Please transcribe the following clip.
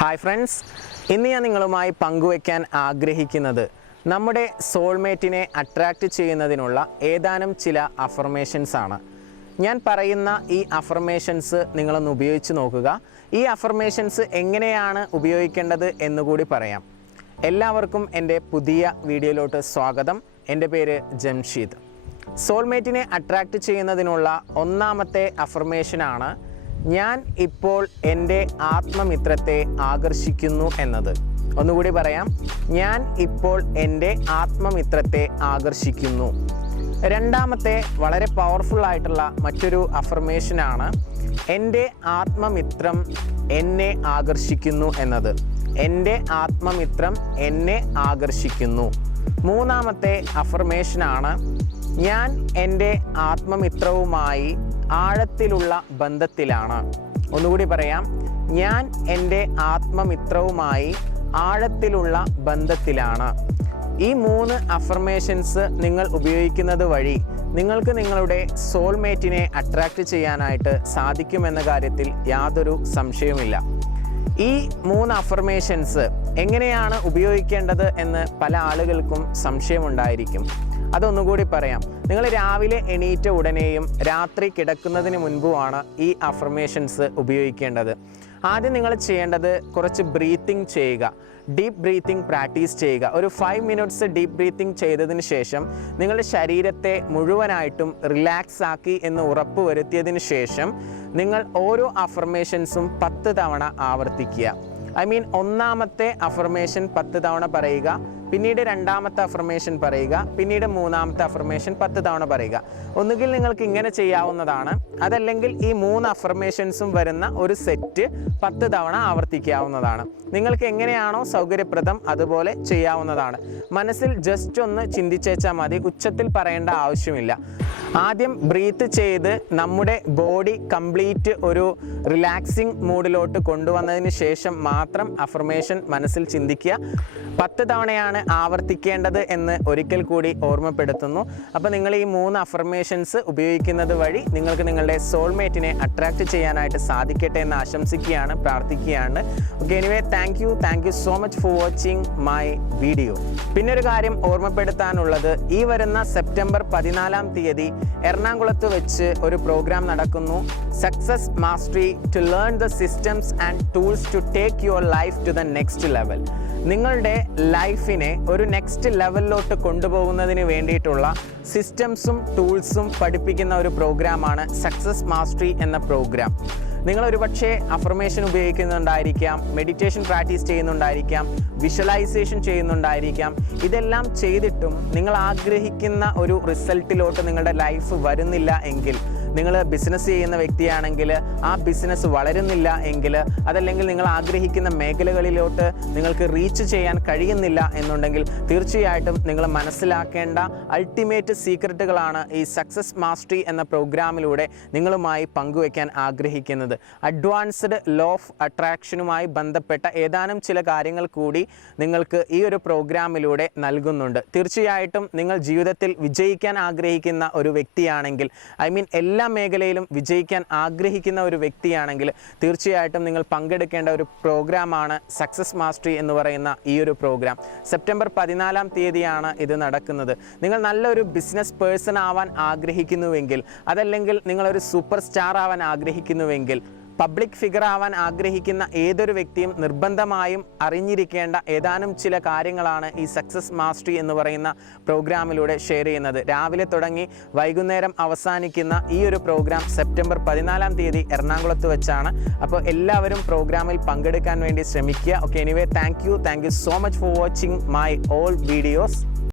Hi friends, ഇന്ന് ഞാൻ നിങ്ങളുമായി പങ്കുവയ്ക്കാൻ ആഗ്രഹിക്കുന്നത് നമ്മുടെ സോൾമേറ്റിനെ അട്രാക്റ്റ് ചെയ്യുന്നതിനുള്ള ഏതാനും ചില അഫർമേഷൻസ് ആണ്. ഞാൻ പറയുന്ന ഈ അഫർമേഷൻസ് നിങ്ങളൊന്ന് ഉപയോഗിച്ച് നോക്കുക. ഈ അഫർമേഷൻസ് എങ്ങനെയാണ് ഉപയോഗിക്കേണ്ടത് എന്നുകൂടി പറയാം. എല്ലാവർക്കും എൻ്റെ പുതിയ വീഡിയോയിലോട്ട് സ്വാഗതം. എൻ്റെ പേര് ജംഷീദ്. സോൾമേറ്റിനെ അട്രാക്റ്റ് ചെയ്യുന്നതിനുള്ള ഒന്നാമത്തെ അഫർമേഷനാണ് ഞാൻ ഇപ്പോൾ എൻ്റെ ആത്മമിത്രത്തെ ആകർഷിക്കുന്നു എന്നത്. ഒന്നുകൂടി പറയാം, ഞാൻ ഇപ്പോൾ എൻ്റെ ആത്മമിത്രത്തെ ആകർഷിക്കുന്നു. രണ്ടാമത്തെ വളരെ പവർഫുൾ ആയിട്ടുള്ള മറ്റൊരു അഫർമേഷനാണ് എൻ്റെ ആത്മമിത്രം എന്നെ ആകർഷിക്കുന്നു എന്നത്. എൻ്റെ ആത്മമിത്രം എന്നെ ആകർഷിക്കുന്നു. മൂന്നാമത്തെ അഫർമേഷനാണ് ഞാൻ എൻ്റെ ആത്മമിത്രവുമായി ആഴത്തിലുള്ള ബന്ധത്തിലാണ്. ഒന്നുകൂടി പറയാം, ഞാൻ എൻ്റെ ആത്മമിത്രവുമായി ആഴത്തിലുള്ള ബന്ധത്തിലാണ്. ഈ 3 അഫർമേഷൻസ് നിങ്ങൾ ഉപയോഗിക്കുന്നത് വഴി നിങ്ങൾക്ക് നിങ്ങളുടെ സോൾമേറ്റിനെ അട്രാക്റ്റ് ചെയ്യാനായിട്ട് സാധിക്കുമെന്ന കാര്യത്തിൽ യാതൊരു സംശയവുമില്ല. ഈ 3 അഫർമേഷൻസ് എങ്ങനെയാണ് ഉപയോഗിക്കേണ്ടത് എന്ന് പല ആളുകൾക്കും സംശയമുണ്ടായിരിക്കും. അതൊന്നുകൂടി പറയാം. നിങ്ങൾ രാവിലെ എണീറ്റ ഉടനെയും രാത്രി കിടക്കുന്നതിന് മുൻപുമാണ് ഈ അഫർമേഷൻസ് ഉപയോഗിക്കേണ്ടത്. ആദ്യം നിങ്ങൾ ചെയ്യേണ്ടത് കുറച്ച് ബ്രീത്തിങ് ചെയ്യുക. ഡീപ്പ് ബ്രീത്തിങ് പ്രാക്ടീസ് ചെയ്യുക. ഒരു 5 മിനിറ്റ്സ് ഡീപ്പ് ബ്രീത്തിങ് ചെയ്തതിന് ശേഷം നിങ്ങളുടെ ശരീരത്തെ മുഴുവനായിട്ടും റിലാക്സ് ആക്കി എന്ന് ഉറപ്പ് വരുത്തിയതിന് ശേഷം നിങ്ങൾ ഓരോ അഫർമേഷൻസും 10 തവണ ആവർത്തിക്കുക. ഒന്നാമത്തെ അഫർമേഷൻ 10 തവണ പറയുക, പിന്നീട് രണ്ടാമത്തെ അഫർമേഷൻ പറയുക, പിന്നീട് മൂന്നാമത്തെ അഫർമേഷൻ 10 തവണ പറയുക. ഒന്നുകിൽ നിങ്ങൾക്ക് ഇങ്ങനെ ചെയ്യാവുന്നതാണ്, അതല്ലെങ്കിൽ ഈ 3 അഫർമേഷൻസും വരുന്ന ഒരു സെറ്റ് 10 തവണ ആവർത്തിക്കാവുന്നതാണ്. നിങ്ങൾക്ക് എങ്ങനെയാണോ സൗകര്യപ്രദം അതുപോലെ ചെയ്യാവുന്നതാണ്. മനസ്സിൽ ജസ്റ്റ് ഒന്ന് ചിന്തിച്ചേച്ചാൽ മതി, ഉച്ചത്തിൽ പറയേണ്ട ആവശ്യമില്ല. ആദ്യം ബ്രീത്ത് ചെയ്ത് നമ്മുടെ ബോഡി കംപ്ലീറ്റ് ഒരു റിലാക്സിങ് മൂഡിലോട്ട് കൊണ്ടുവന്നതിന് ശേഷം മാത്രം അഫർമേഷൻ മനസ്സിൽ ചിന്തിക്കുക. 10 തവണയാണ് ആവർത്തിക്കേണ്ടത് എന്ന് ഒരിക്കൽ കൂടി ഓർമ്മപ്പെടുത്തുന്നു. അപ്പോൾ നിങ്ങൾ ഈ 3 അഫർമേഷൻസ് ഉപയോഗിക്കുന്നത് വഴി നിങ്ങൾക്ക് നിങ്ങളുടെ സോൾമേറ്റിനെ അട്രാക്റ്റ് ചെയ്യാനായിട്ട് സാധിക്കട്ടെ എന്ന് ആശംസിക്കുകയാണ്, പ്രാർത്ഥിക്കുകയാണ്. Okay, anyway thank you so much for watching my video. പിന്നെ ഒരു കാര്യം ഓർമ്മപ്പെടുത്താനുള്ളത്, ഈ വരുന്ന സെപ്റ്റംബർ 14-ാം തീയതി എറണാകുളത്ത് വെച്ച് ഒരു പ്രോഗ്രാം നടക്കുന്നു. Success mastery to learn the systems and tools to take your life to the next level. നിങ്ങളുടെ ലൈഫിനെ ഒരു നെക്സ്റ്റ് ലെവലിലോട്ട് കൊണ്ടുപോകുന്നതിന് വേണ്ടിയിട്ടുള്ള സിസ്റ്റംസും ടൂൾസും പഠിപ്പിക്കുന്ന ഒരു പ്രോഗ്രാമാണ് സക്സസ് മാസ്റ്ററി എന്ന പ്രോഗ്രാം. നിങ്ങൾ ഒരുപക്ഷെ അഫർമേഷൻ ഉപയോഗിക്കുന്നുണ്ടായിരിക്കാം, മെഡിറ്റേഷൻ പ്രാക്ടീസ് ചെയ്യുന്നുണ്ടായിരിക്കാം, വിഷ്വലൈസേഷൻ ചെയ്യുന്നുണ്ടായിരിക്കാം. ഇതെല്ലാം ചെയ്തിട്ടും നിങ്ങൾ ആഗ്രഹിക്കുന്ന ഒരു റിസൾട്ടിലോട്ട് നിങ്ങളുടെ ലൈഫ് വരുന്നില്ല എങ്കിൽ, നിങ്ങൾ ബിസിനസ് ചെയ്യുന്ന വ്യക്തിയാണെങ്കിൽ ആ ബിസിനസ് വളരുന്നില്ല എങ്കിൽ, അതല്ലെങ്കിൽ നിങ്ങൾ ആഗ്രഹിക്കുന്ന മേഖലകളിലോട്ട് നിങ്ങൾക്ക് റീച്ച് ചെയ്യാൻ കഴിയുന്നില്ല എന്നുണ്ടെങ്കിൽ, തീർച്ചയായിട്ടും നിങ്ങൾ മനസ്സിലാക്കേണ്ട അൾട്ടിമേറ്റ് സീക്രട്ടുകളാണ് ഈ സക്സസ് മാസ്റ്ററി എന്ന പ്രോഗ്രാമിലൂടെ നിങ്ങളുമായി പങ്കുവയ്ക്കാൻ ആഗ്രഹിക്കുന്നത്. അഡ്വാൻസ്ഡ് ലോ ഓഫ് അട്രാക്ഷനുമായി ബന്ധപ്പെട്ട ഏതാനും ചില കാര്യങ്ങൾ കൂടി നിങ്ങൾക്ക് ഈ ഒരു പ്രോഗ്രാമിലൂടെ നൽകുന്നുണ്ട്. തീർച്ചയായിട്ടും നിങ്ങൾ ജീവിതത്തിൽ വിജയിക്കാൻ ആഗ്രഹിക്കുന്ന ഒരു വ്യക്തിയാണെങ്കിൽ, എല്ലാ മേഖലയിലും വിജയിക്കാൻ ആഗ്രഹിക്കുന്ന ഒരു വ്യക്തിയാണെങ്കിൽ തീർച്ചയായിട്ടും നിങ്ങൾ പങ്കെടുക്കേണ്ട ഒരു പ്രോഗ്രാമാണ് സക്സസ് മാസ്റ്ററി എന്ന് പറയുന്ന ഈ ഒരു പ്രോഗ്രാം. സെപ്റ്റംബർ 14-ാം തീയതിയാണ് ഇത് നടക്കുന്നത്. നിങ്ങൾ നല്ലൊരു ബിസിനസ് പേഴ്സൺ ആവാൻ ആഗ്രഹിക്കുന്നുവെങ്കിൽ, അതല്ലെങ്കിൽ നിങ്ങളൊരു സൂപ്പർ സ്റ്റാർ ആവാൻ ആഗ്രഹിക്കുന്നുവെങ്കിൽ, പബ്ലിക് ഫിഗർ ആവാൻ ആഗ്രഹിക്കുന്ന ഏതൊരു വ്യക്തിയും നിർബന്ധമായും അറിഞ്ഞിരിക്കേണ്ട ഏതാനും ചില കാര്യങ്ങളാണ് ഈ സക്സസ് മാസ്റ്ററി എന്ന് പറയുന്ന പ്രോഗ്രാമിലൂടെ ഷെയർ ചെയ്യുന്നത്. രാവിലെ തുടങ്ങി വൈകുന്നേരം അവസാനിക്കുന്ന ഈ ഒരു പ്രോഗ്രാം സെപ്റ്റംബർ 14-ാം തീയതി എറണാകുളത്ത് വെച്ചാണ്. അപ്പോൾ എല്ലാവരും പ്രോഗ്രാമിൽ പങ്കെടുക്കാൻ വേണ്ടി ശ്രമിക്കുക. Okay, anyway thank you so much for watching my all videos.